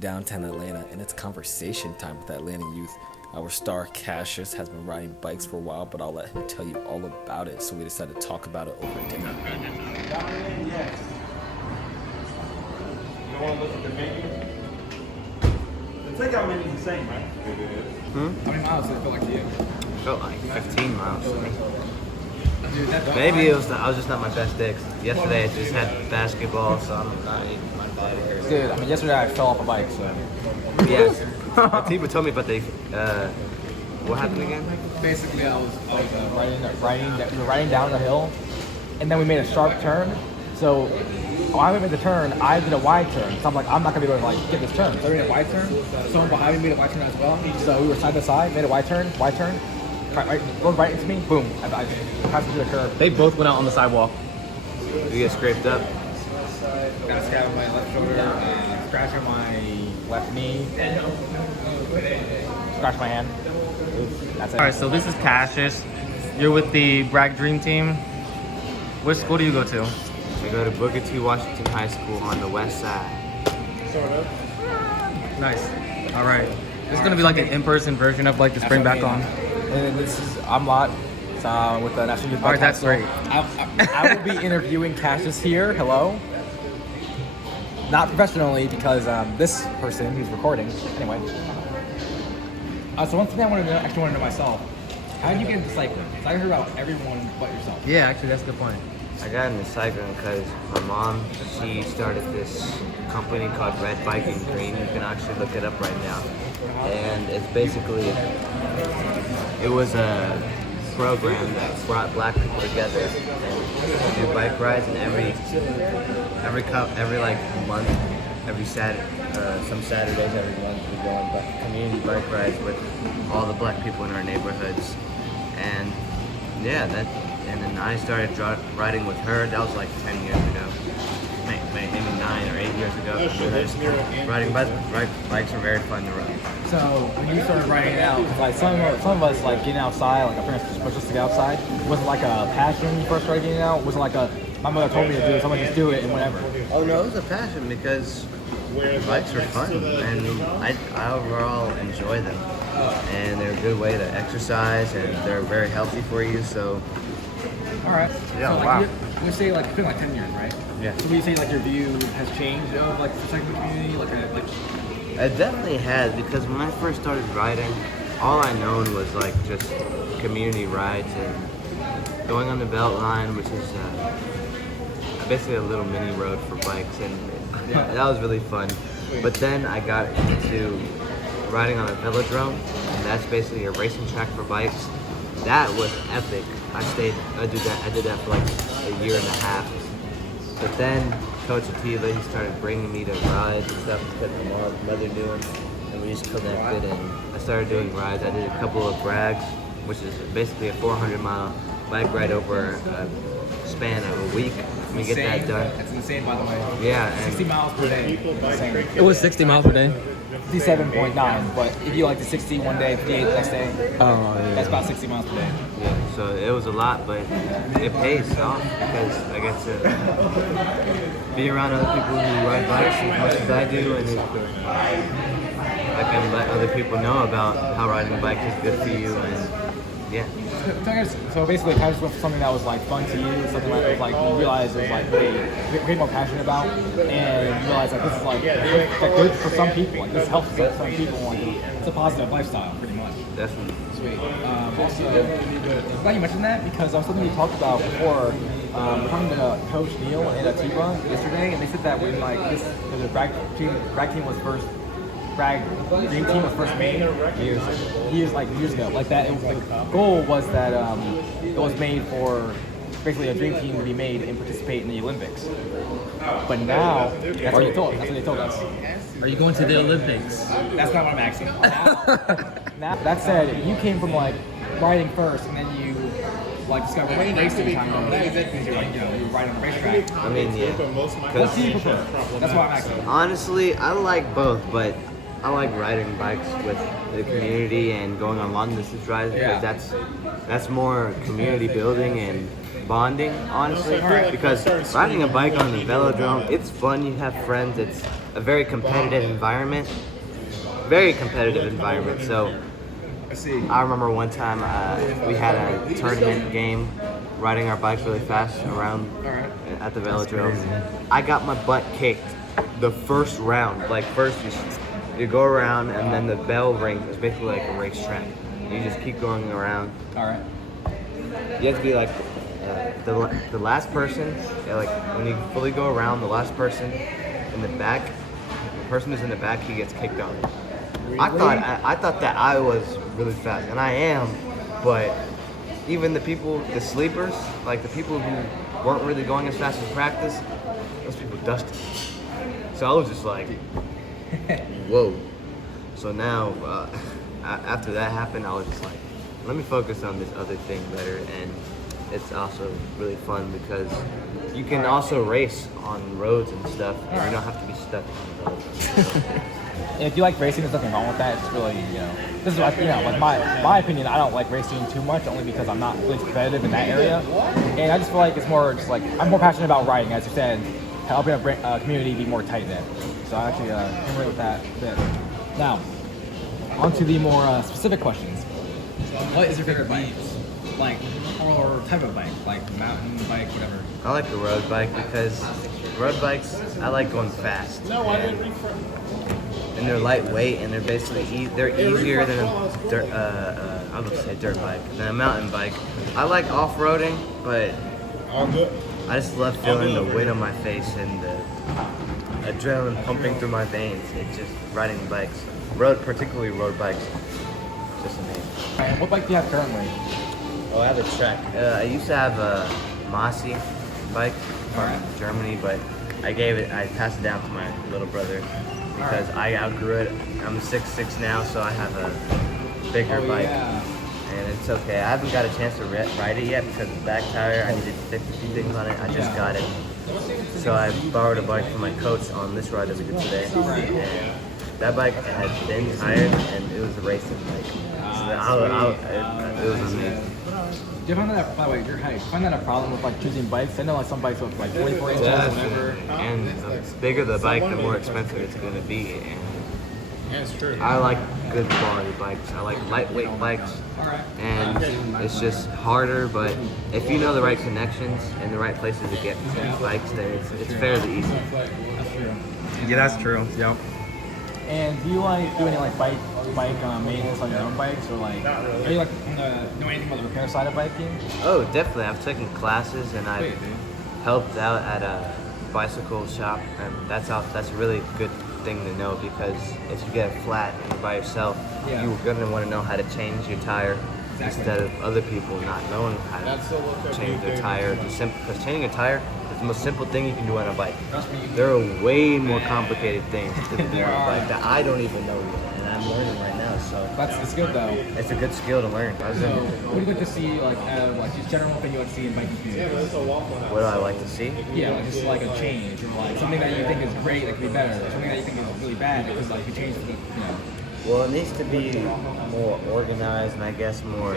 downtown Atlanta, and it's conversation time with Atlanta youth. Our star Cassius has been riding bikes for a while, but I'll let him tell you all about it, so we decided to talk about it over dinner. Yes. You want to look at the menu? The takeout menu is the same, right? It is. How many miles did it feel like to you? It felt like 15 miles to me. Dude, Maybe I was just not my best day. Yesterday I just had basketball, so I'm not even my body hurts. Dude, I mean, yesterday I fell off a bike, so. Yes. Tiba told me about what happened again? Basically, I was riding down the hill, and then we made a sharp turn. So while we made the turn, I did a wide turn. So I'm like, I'm not gonna be able to get this turn. So we made a wide turn. Someone behind me made a wide turn as well. So we were side to side, made a wide turn. Rode right into me. Boom! I passed through the curb. They both went out on the sidewalk. You get scraped up? Got a scab on my left shoulder, scratch on my left knee, scratch my hand. That's it. All right, so this is Cassius. You're with the Bragg Dream Team. Which school do you go to? I go to Booker T. Washington High School on the west side. Nice. All right. This is gonna be like an in-person version of like the Spring Back On. And I'm Lot with the National Youth Bike All right, that's Council. great. I will be interviewing Cassius here. Hello. Not professionally because this person who's recording. Anyway. So one thing I actually want to know myself. How did you get into cycling? Because I heard about everyone but yourself. Yeah, actually, that's a good point. I got into cycling because my mom, she started this company called Red Bike and Green. You can actually look it up right now. And it's basically, it was a program that brought black people together and do bike rides, and every like month, every Saturday, some Saturdays every month we go on community bike rides with all the black people in our neighborhoods. And yeah, and then I started riding with her. That was like 10 years ago, maybe 9 or 8 years ago. Riding bikes are very fun to ride. So when you started riding it out, like some of us like getting outside, like our parents just pushed us to get outside. Was it like a passion when you first started getting out? Was it like my mother told me to do it, so I'm gonna just do it and whatever? Oh no, it was a passion because bikes are fun and I overall enjoy them. And they're a good way to exercise and they're very healthy for you, so. All right. Yeah, so, wow. We say like it's been like 10 years, right? Yeah. So we say like your view has changed of like the cycling community, It definitely has, because when I first started riding, all I known was like just community rides and going on the belt line, which is basically a little mini road for bikes, and that was really fun. But then I got into riding on a Velodrome, and that's basically a racing track for bikes. That was epic. I did that for like a year and a half. But then Coach Atiba, he started bringing me to rides and stuff because my mother knew him, and we just connected, and I started doing rides. I did a couple of Braggs, which is basically a 400-mile bike ride over a span of a week. We get that done. That's insane, by the way. Yeah. 60 miles per day. Insane. It was 60 miles per day. 57.9, but if you like the 60 one day, 58 the next day, that's about 60 miles per day. Yeah, so it was a lot, but it pays off because I get to be around other people who ride bikes as much as I do, and I can let other people know about how riding a bike is good for you, and yeah. So basically, kind of went for something that was like fun to you, something that was like you realized it was like way more passionate about, and you realize like this is like good for some people. Like this helps some people. Like it's a positive lifestyle, pretty much. Definitely. Sweet. Also, I'm glad you mentioned that because something we talked about before. Talking to Coach Neil and Atiba yesterday, and they said that when like the Bragg team was first. Bragg Dream Team was first made years ago. Like that, it was, the goal was that it was made for basically a dream team to be made and participate in the Olympics. But now, that's what they told us. Are you going to the Olympics? That's not what I'm asking. Now, that said, you came from like riding first, and then you like discovered racing time. Because you're like, you're riding on a racetrack. I mean, yeah. What do you prefer? That's what I'm asking. Honestly, I like both, but I like riding bikes with the community and going on long distance rides because that's more community building and bonding, honestly. Because riding a bike on the Velodrome, it's fun. You have friends. It's a very competitive environment. Very competitive environment. So I remember one time we had a tournament game, riding our bikes really fast around at the Velodrome. I got my butt kicked the first round. Like first you go around and then the bell rings. It's basically like a racetrack. You just keep going around. All right. You have to be like the last person. Yeah, like when you fully go around, the last person in the back, the person who's in the back, he gets kicked off. I thought that I was really fast, and I am, but even the sleepers, like the people who weren't really going as fast as practice, those people dusted me. So I was just like, whoa. So now, after that happened, I was just like, let me focus on this other thing better, and it's also really fun because you can also race on roads and stuff, and you don't have to be stuck on the road. If you like racing, there's nothing wrong with that. It's really, this is like, like my opinion. I don't like racing too much, only because I'm not really competitive in that area, and I just feel like it's more just like I'm more passionate about riding, as you said, helping a community be more tight knit. So I actually can relate with that a bit. Now, on to the more specific questions. What is your favorite bike? Like, or type of bike, like mountain bike, whatever. I like the road bike because road bikes, I like going fast. And they're lightweight, and they're basically they're easier than a dirt, I would say dirt bike, than a mountain bike. I like off-roading, but I just love feeling the wind on my face and the adrenaline pumping through my veins. It's just riding bikes, particularly road bikes, just amazing. And what bike do you have currently? Oh, I have a Trek. I used to have a Mossy bike from Germany, but I passed it down to my little brother. Because I outgrew it. I'm 6'6" now, so I have a bigger bike. Yeah. And it's okay. I haven't got a chance to ride it yet because the back tire, I needed to fix a few things on it. I just got it. So I borrowed a bike from my coach on this ride that we did today. And that bike had thin tires, and it was a racing bike. So it was amazing. Do you find that, by the way, your height, find that a problem with like choosing bikes? I know like some bikes with like 24 inches or whatever. And the bigger the bike, the more expensive it's going to be. And That's true. I like good quality bikes. I like lightweight bikes. And it's just harder, but if you know the right connections and the right places to get these bikes, then it's fairly easy. That's true. Yeah, that's true. Yep. And do you like do any like bike maintenance on your own bikes, or like are you like know anything about the repair side of biking? Oh, definitely. I've taken classes and I've helped out at a bicycle shop, and that's a really good thing to know because if you get it flat and you're by yourself, you're gonna want to know how to change your tire instead of other people not knowing how to change their tire. Because changing a tire is the most simple thing you can do on a bike. There are way more complicated things to do on a bike that I don't even know yet, and I'm learning right now. So It's good though. it's a good skill to learn. So what do you like to see like like just general thing you want to see in biking community? What do I like to see? Yeah, like just like a change, or like something that you think is great that could be better, or something that you think is really bad because like you change the Well, it needs to be more organized, and I guess more,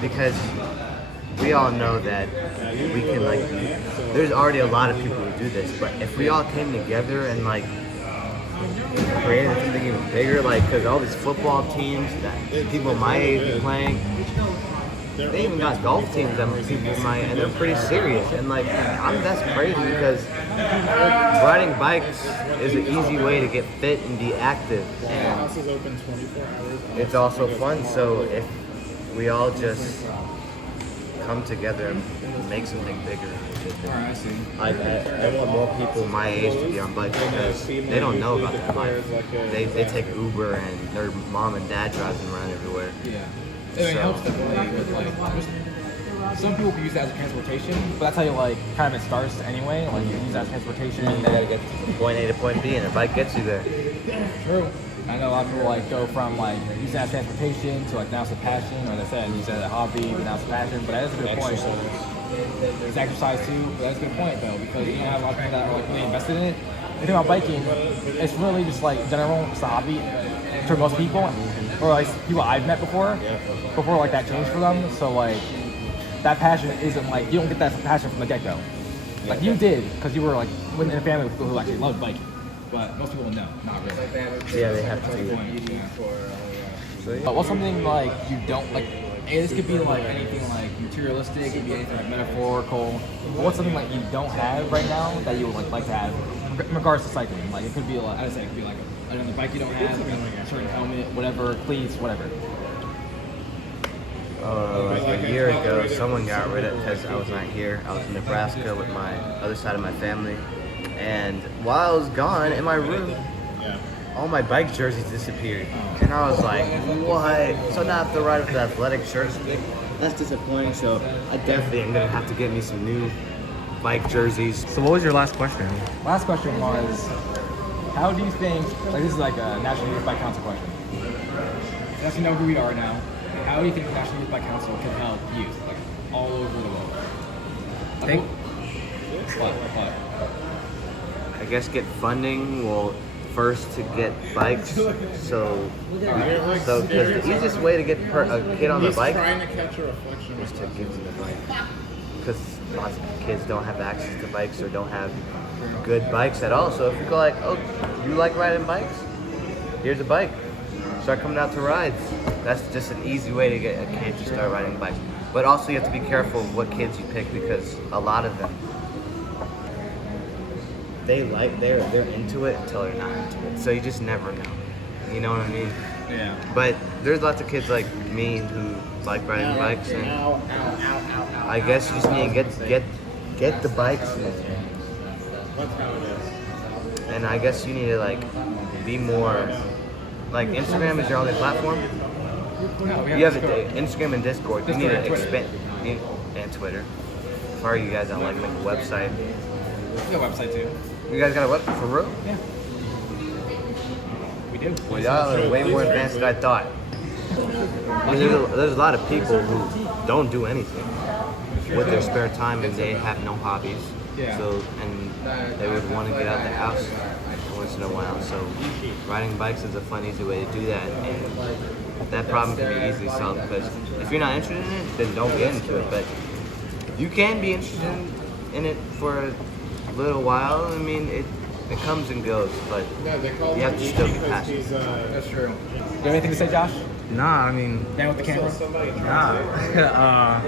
because we all know that we can there's already a lot of people who do this, but if we all came together and created something even bigger, because all these football teams that people my age are playing, they even got golf teams that people my and they're pretty serious, and that's crazy because riding bikes is an easy way to get fit and be active, and it's also fun. So if we all just come together and make something bigger, Alright, I see. I want more people my age to be on bikes because they don't know about that life. They take Uber and their mom and dad drives them around everywhere. Yeah. It helps definitely with some people use that as transportation, but that's how you kind of it starts anyway. Like you use that as transportation. You gotta get from point A to point B, and a bike gets you there. True. I know a lot of people go from using that as transportation to now it's a passion, or as I said, use that as a hobby, but now it's a passion. But that is a good point. It's exercise too, but that's a good point though, because you have a lot of people that are really invested in it. The thing about biking, it's really just general, it's a hobby. to most people, or like people I've met before like that changed for them. So like that passion isn't like, you don't get that passion from the get-go. Like you did, because you were like in a family with people who actually loved biking. But most people no, not really. Yeah, they have to be. What's something like you don't like? And this could be like anything like materialistic, it could be anything like metaphorical. But what's something like you don't have right now that you would like to have in regards to cycling? Like it could be like, I would say it could be like another bike you don't have, like a certain helmet, whatever, cleats, whatever. Like a year ago, someone got rid of it because I was not here. I was in Nebraska with my other side of my family. And while I was gone in my room, all my bike jerseys disappeared. And I was like, what? So now I have to ride with the athletic shirts. That's disappointing. So I definitely am going to have to get me some new bike jerseys. So what was your last question? Last question was, how do you think, like this is like a National Youth Bike Council question. Just to know who we are now, how do you think the National Youth Bike Council can help youth, like all over the world? I think What? I guess get funding will first to get bikes. So because the easiest way to get a kid on the bike trying to catch a reflection is to give them the bike. Because lots of kids don't have access to bikes or don't have good bikes at all. So if you go like, oh, you like riding bikes? Here's a bike. Start coming out to rides. That's just an easy way to get a kid to start riding bikes. But also you have to be careful of what kids you pick, because a lot of them, they're into it until they're not into it. So you just never know. You know what I mean? Yeah. But there's lots of kids like me who like riding bikes, and I guess you just need to get the bikes, and I guess you need to like be more like, Instagram is your only platform. You have Instagram and Discord. You need to expand, and Twitter. For you guys that like make a website. We got a website too. You guys got a website for real? Yeah. We do. Well, y'all are way more advanced than I thought. There's a lot of people who don't do anything with their spare time, and they have no hobbies. Yeah. So, and they would want to get out of the house once in a while. So, riding bikes is a fun, easy way to do that, and that problem can be easily solved. Because if you're not interested in it, then don't get into it. But you can be interested in it for a little while. I mean, it comes and goes, but you have to still be passionate. That's true. You have anything to say, Josh? Nah, I mean, Down with the camera? nah.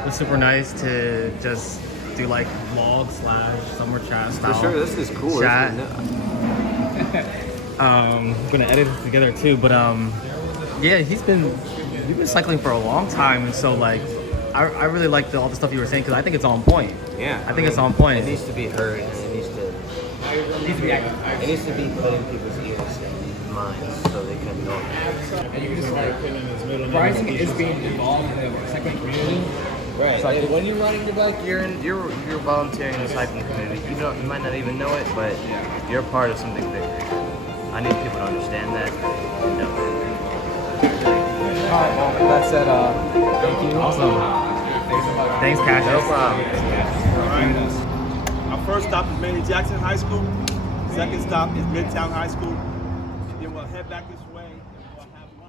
It was super nice to just do like vlog / summer chat style. For sure, this is cool. Chat. I'm gonna edit it together too, but yeah, you've been cycling for a long time, and so like, I really like all the stuff you were saying, because I think it's on point. Yeah, I think it's on point. It needs to be heard, and it needs to be active. It needs to be put in people's ears and minds so they can know. And you just like, riding is being involved in the cycling community. Right. So when you're riding your bike, you're volunteering in the cycling community. You might not even know it, but you're part of something bigger. I need people to understand that and know that. Alright, well, that said, thank you. Awesome. Thanks, Cassius. No problem. Our first stop is Manny Jackson High School. Second stop is Midtown High School. And then we'll head back to